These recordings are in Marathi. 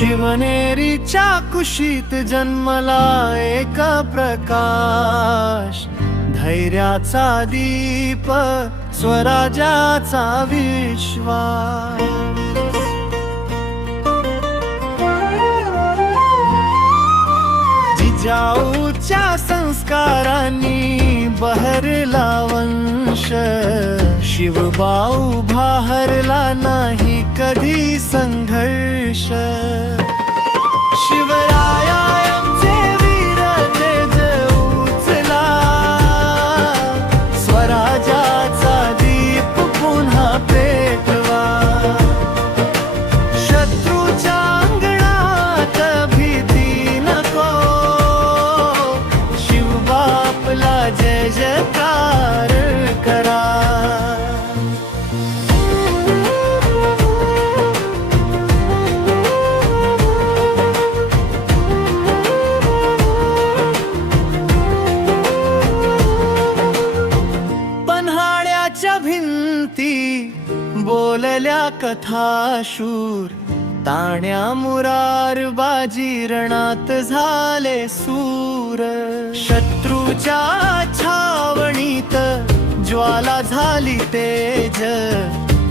शिवनेरीच्या कुशीत जन्मला एक प्रकाश. धैर्याचा दीप स्वराज्याचा विश्वास. जिजाऊच्या संस्कारांनी बहरला वंश. शिवबाऊ भाहरला नाही कधी संघर्ष. बोलल्या कथाशूर ताण्या मुरार बाजी रणात झाले सूर. शत्रूच्या छावणीत ज्वाला झाली तेज.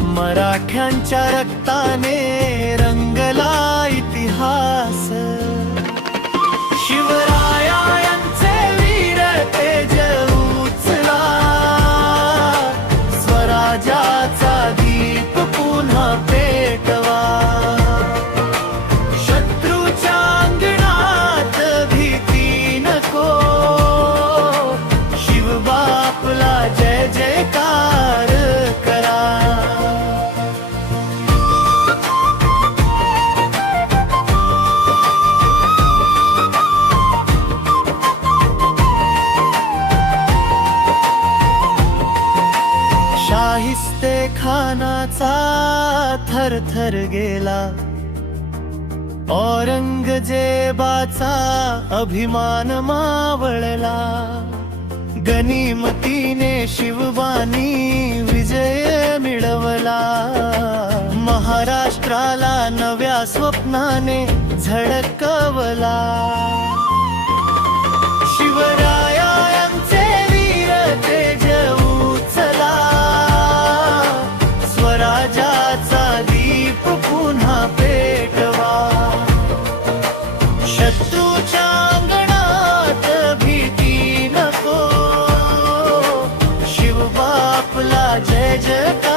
मराठ्यांच्या रक्ताने रंगला इतिहास. शाहिस्ते खानाचा थरथर गेला. औरंगजेबाचा अभिमान मावळला. गनिमतीने शिवबानी विजय मिळवला. महाराष्ट्राला नव्या स्वप्नाने झळकवला. शत्रूच्या भीती नको. शिवबापला जय जय